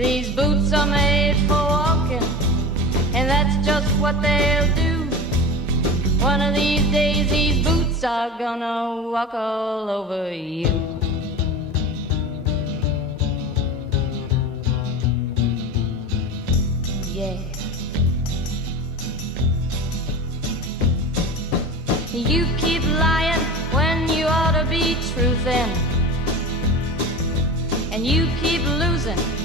These boots are made for walking, and that's just what they'll do. One of these days these boots are gonna walk all over you. Yeah. You keep lying when you ought to be truthin', and you keep losing